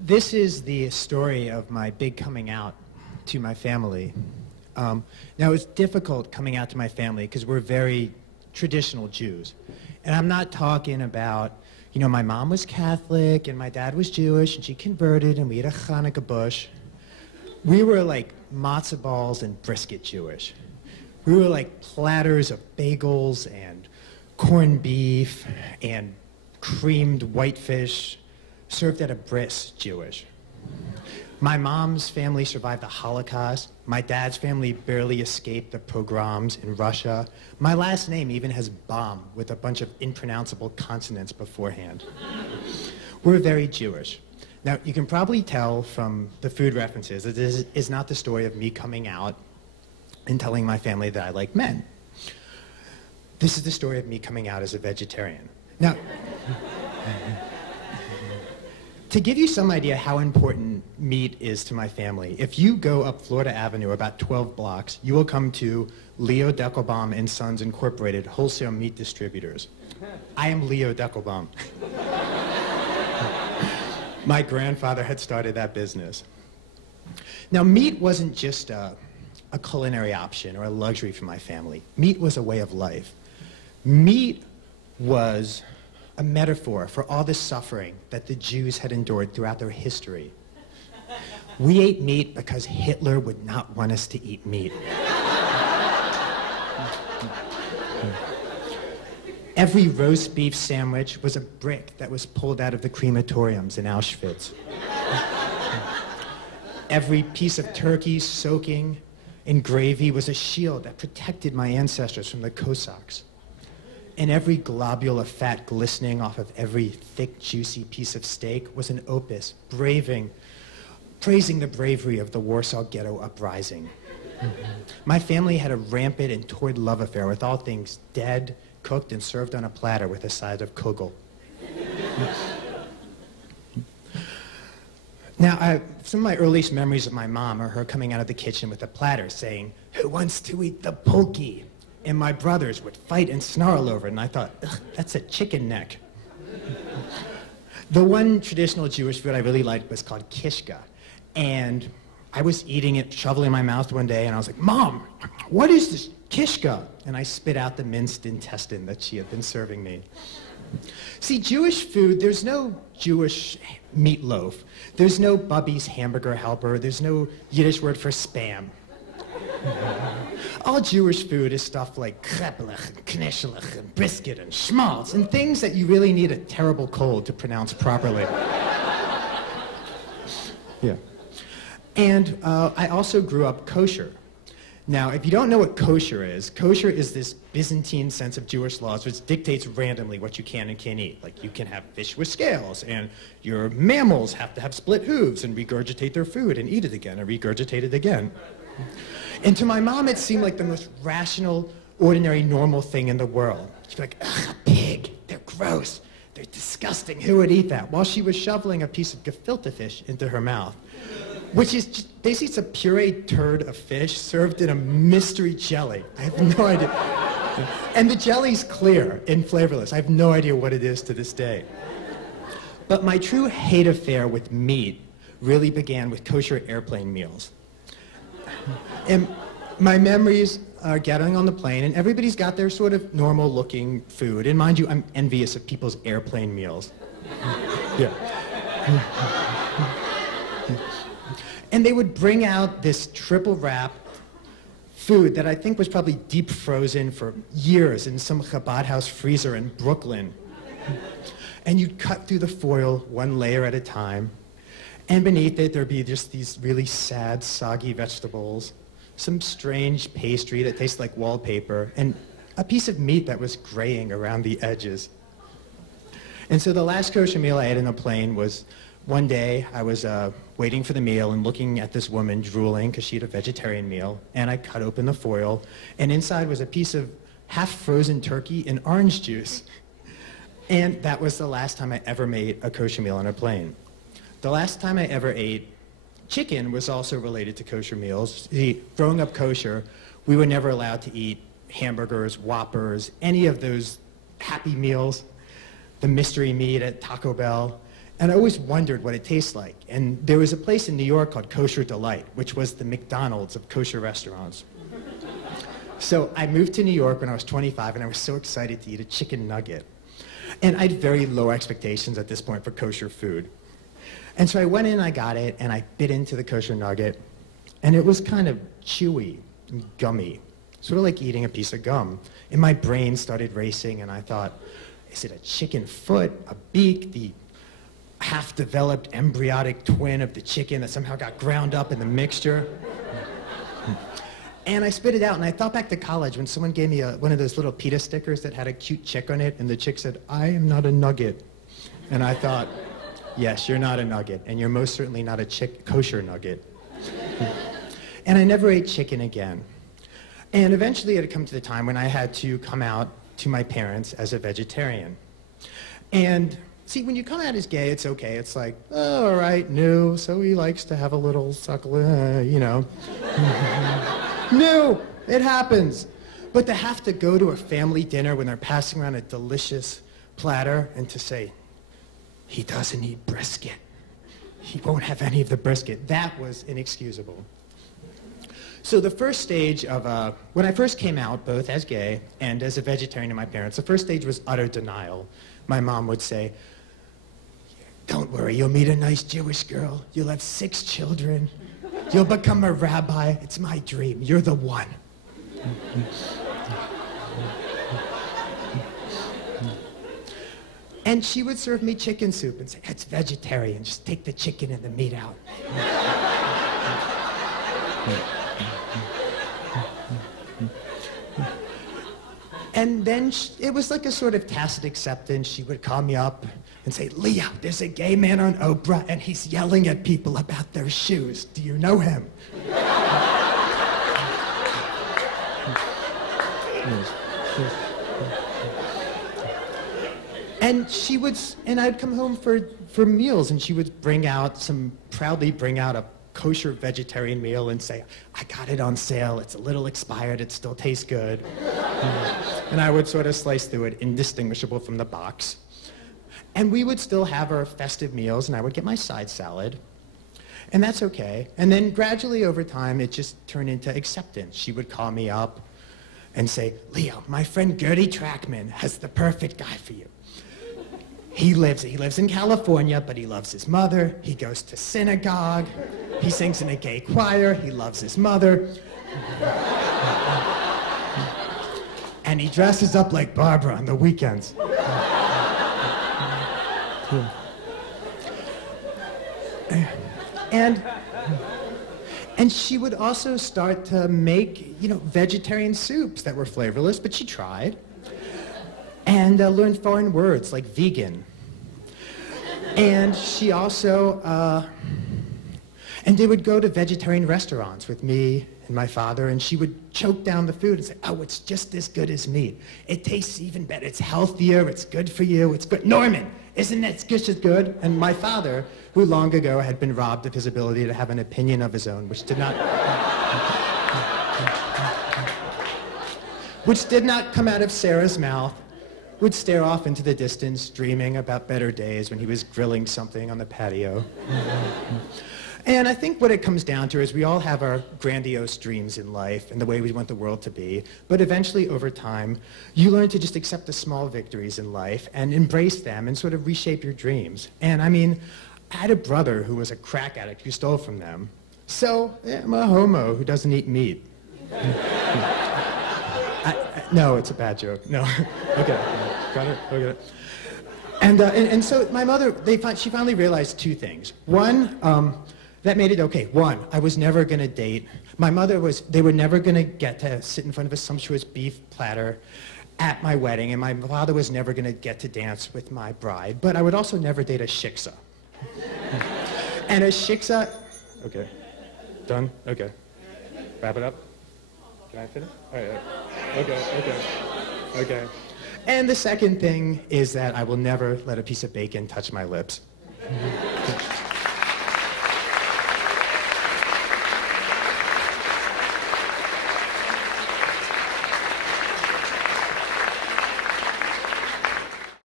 This is the story of my big coming out to my family. Now, it was difficult coming out to my family because we're very traditional Jews. And I'm not talking about, you know, my mom was Catholic and my dad was Jewish and she converted and we had a Hanukkah bush. We were like matzo balls and brisket Jewish. We were like platters of bagels and corned beef and creamed whitefish served at a bris Jewish. My mom's family survived the Holocaust. My dad's family barely escaped the pogroms in Russia. My last name even has Baum with a bunch of impronounceable consonants beforehand. We're very Jewish. Now, you can probably tell from the food references that this is not the story of me coming out and telling my family that I like men. This is the story of me coming out as a vegetarian. Now, to give you some idea how important meat is to my family, if you go up Florida Avenue about 12 blocks, you will come to Leon Dekelbaum and Sons Incorporated, wholesale meat distributors. I am Leon Dekelbaum. My grandfather had started that business. Now, meat wasn't just a culinary option or a luxury for my family. Meat was a way of life. Meat was a metaphor for all the suffering that the Jews had endured throughout their history. We ate meat because Hitler would not want us to eat meat. Every roast beef sandwich was a brick that was pulled out of the crematoriums in Auschwitz. Every piece of turkey soaking in gravy was a shield that protected my ancestors from the Cossacks. And every globule of fat glistening off of every thick, juicy piece of steak was an opus praising the bravery of the Warsaw Ghetto Uprising. My family had a rampant and torrid love affair with all things dead, cooked, and served on a platter with a side of kugel. Now, some of my earliest memories of my mom are her coming out of the kitchen with a platter saying, "Who wants to eat the pokey?" And my brothers would fight and snarl over it, and I thought, ugh, that's a chicken neck. The one traditional Jewish food I really liked was called kishka. And I was eating it, shoveling my mouth one day, and I was like, "Mom, what is this kishka?" And I spit out the minced intestine that she had been serving me. See, Jewish food, there's no Jewish meatloaf. There's no Bubby's hamburger helper. There's no Yiddish word for spam. All Jewish food is stuff like kreplech and knishelech and brisket and schmaltz and things that you really need a terrible cold to pronounce properly. Yeah. And I also grew up kosher. Now, if you don't know what kosher is this Byzantine sense of Jewish laws which dictates randomly what you can and can't eat. Like, you can have fish with scales, and your mammals have to have split hooves and regurgitate their food and eat it again and regurgitate it again. And to my mom, it seemed like the most rational, ordinary, normal thing in the world. She'd be like, "Ugh, a pig, they're gross, they're disgusting, who would eat that?" While she was shoveling a piece of gefilte fish into her mouth, which is just, basically it's a pureed turd of fish served in a mystery jelly. I have no idea. And the jelly's clear and flavorless. I have no idea what it is to this day. But my true hate affair with meat really began with kosher airplane meals. And my memories are getting on the plane, and everybody's got their sort of normal-looking food. And mind you, I'm envious of people's airplane meals. Yeah. And they would bring out this triple-wrap food that I think was probably deep frozen for years in some Chabad house freezer in Brooklyn. And you'd cut through the foil one layer at a time. And beneath it, there'd be just these really sad, soggy vegetables, some strange pastry that tastes like wallpaper, and a piece of meat that was graying around the edges. And so the last kosher meal I ate in a plane was one day I was waiting for the meal and looking at this woman drooling because she had a vegetarian meal, and I cut open the foil, and inside was a piece of half-frozen turkey and orange juice. And that was the last time I ever made a kosher meal on a plane. The last time I ever ate chicken was also related to kosher meals. See, growing up kosher, we were never allowed to eat hamburgers, Whoppers, any of those Happy Meals, the mystery meat at Taco Bell. And I always wondered what it tastes like. And there was a place in New York called Kosher Delight, which was the McDonald's of kosher restaurants. So I moved to New York when I was 25, and I was so excited to eat a chicken nugget. And I had very low expectations at this point for kosher food. And so I went in and I got it, and I bit into the kosher nugget, and it was kind of chewy and gummy, sort of like eating a piece of gum. And my brain started racing, and I thought, is it a chicken foot, a beak, the half-developed embryonic twin of the chicken that somehow got ground up in the mixture? And I spit it out, and I thought back to college when someone gave me one of those little pita stickers that had a cute chick on it, and the chick said, "I am not a nugget." And I thought, yes, you're not a nugget, and you're most certainly not a kosher nugget. And I never ate chicken again. And eventually it had come to the time when I had to come out to my parents as a vegetarian. And see, when you come out as gay, it's okay. It's like, oh, all right, new, so he likes to have a little suckle, you know. New, it happens. But to have to go to a family dinner when they're passing around a delicious platter and to say, he doesn't eat brisket. He won't have any of the brisket. That was inexcusable. So the first stage of, when I first came out, both as gay and as a vegetarian to my parents, the first stage was utter denial. My mom would say, "Don't worry, you'll meet a nice Jewish girl. You'll have 6 children. You'll become a rabbi. It's my dream. You're the one." And she would serve me chicken soup and say, "It's vegetarian. Just take the chicken and the meat out." And then it was like a sort of tacit acceptance. She would call me up and say, "Leo, there's a gay man on Oprah, and he's yelling at people about their shoes. Do you know him?" And I'd come home for meals, and she would proudly bring out a kosher vegetarian meal and say, "I got it on sale. It's a little expired. It still tastes good." And I would sort of slice through it, indistinguishable from the box. And we would still have our festive meals, and I would get my side salad. And that's okay. And then gradually over time, it just turned into acceptance. She would call me up and say, "Leo, my friend Gertie Trackman has the perfect guy for you. He lives in California, but he loves his mother. He goes to synagogue. He sings in a gay choir. He loves his mother. And he dresses up like Barbara on the weekends." And she would also start to make, vegetarian soups that were flavorless, but she tried. And learned foreign words like vegan. And she also, and they would go to vegetarian restaurants with me and my father, and she would choke down the food and say, "Oh, it's just as good as meat. It tastes even better. It's healthier. It's good for you. It's good. Norman, isn't that just as good?" And my father, who long ago had been robbed of his ability to have an opinion of his own, which did not come out of Sarah's mouth, would stare off into the distance, dreaming about better days when he was grilling something on the patio. And I think what it comes down to is we all have our grandiose dreams in life and the way we want the world to be, but eventually over time, you learn to just accept the small victories in life and embrace them and sort of reshape your dreams. And I mean, I had a brother who was a crack addict who stole from them. So I'm a homo who doesn't eat meat. No, it's a bad joke. No. Okay. Got it? Okay. And so my mother, she finally realized 2 things. One, that made it okay. One, I was never going to date. They were never going to get to sit in front of a sumptuous beef platter at my wedding, and my father was never going to get to dance with my bride. But I would also never date a shiksa. And a shiksa, okay. Done? Okay. Wrap it up? Can I finish? All right. Okay. And the second thing is that I will never let a piece of bacon touch my lips.